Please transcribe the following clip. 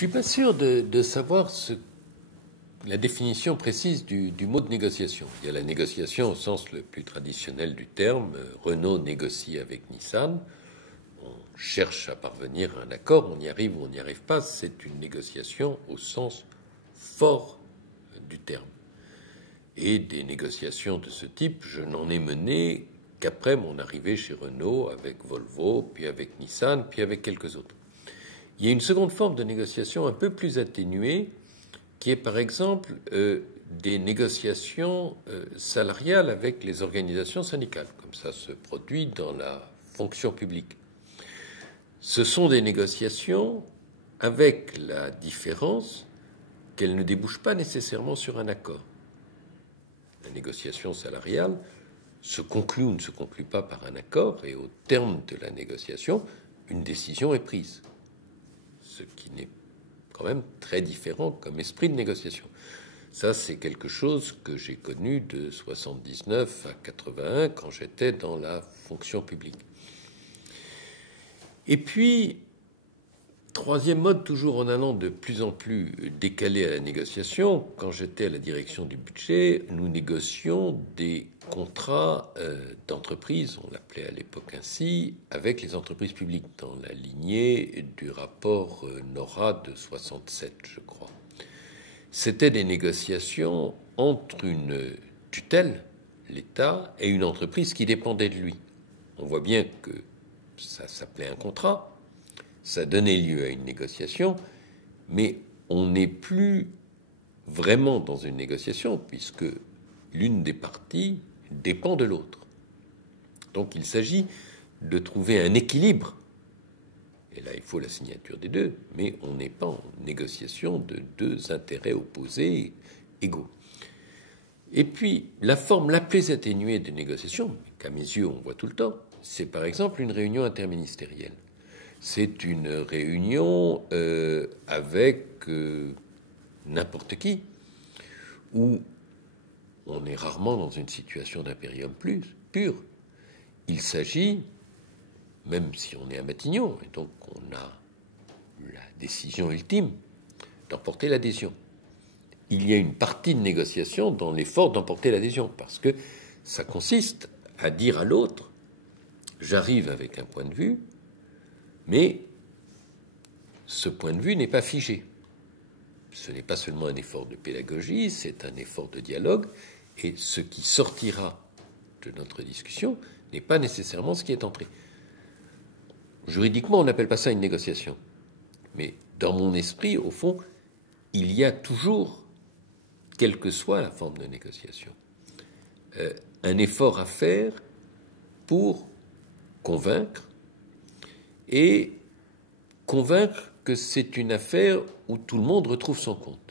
suis pas sûr de savoir la définition précise du mot de négociation. Il y a la négociation au sens le plus traditionnel du terme. Renault négocie avec Nissan. On cherche à parvenir à un accord, on y arrive ou on n'y arrive pas. C'est une négociation au sens fort du terme. Et des négociations de ce type, je n'en ai mené qu'après mon arrivée chez Renault, avec Volvo, puis avec Nissan, puis avec quelques autres. Il y a une seconde forme de négociation un peu plus atténuée, qui est par exemple des négociations salariales avec les organisations syndicales, comme ça se produit dans la fonction publique. Ce sont des négociations avec la différence qu'elles ne débouchent pas nécessairement sur un accord. La négociation salariale se conclut ou ne se conclut pas par un accord, et au terme de la négociation, une décision est prise. Ce qui n'est quand même très différent comme esprit de négociation. Ça, c'est quelque chose que j'ai connu de 79 à 81 quand j'étais dans la fonction publique. Et puis, troisième mode, toujours en allant de plus en plus décalé à la négociation, quand j'étais à la direction du budget, nous négocions des contrats d'entreprise, on l'appelait à l'époque ainsi, avec les entreprises publiques, dans la lignée du rapport Nora de 67, je crois. C'était des négociations entre une tutelle, l'État, et une entreprise qui dépendait de lui. On voit bien que ça s'appelait un contrat, ça donnait lieu à une négociation, mais on n'est plus vraiment dans une négociation, puisque l'une des parties dépend de l'autre. Donc il s'agit de trouver un équilibre, et là il faut la signature des deux, mais on n'est pas en négociation de deux intérêts opposés égaux. Et puis la forme la plus atténuée de négociation, qu'à mes yeux on voit tout le temps, c'est par exemple une réunion interministérielle. C'est une réunion avec n'importe qui, où on est rarement dans une situation d'impérium pur. Il s'agit, même si on est à Matignon, et donc on a la décision ultime, d'emporter l'adhésion. Il y a une partie de négociation dans l'effort d'emporter l'adhésion, parce que ça consiste à dire à l'autre, j'arrive avec un point de vue, mais ce point de vue n'est pas figé. Ce n'est pas seulement un effort de pédagogie, c'est un effort de dialogue, et ce qui sortira de notre discussion n'est pas nécessairement ce qui est entré. Juridiquement, on n'appelle pas ça une négociation. Mais dans mon esprit, au fond, il y a toujours, quelle que soit la forme de négociation, un effort à faire pour convaincre, et convaincre que c'est une affaire où tout le monde retrouve son compte.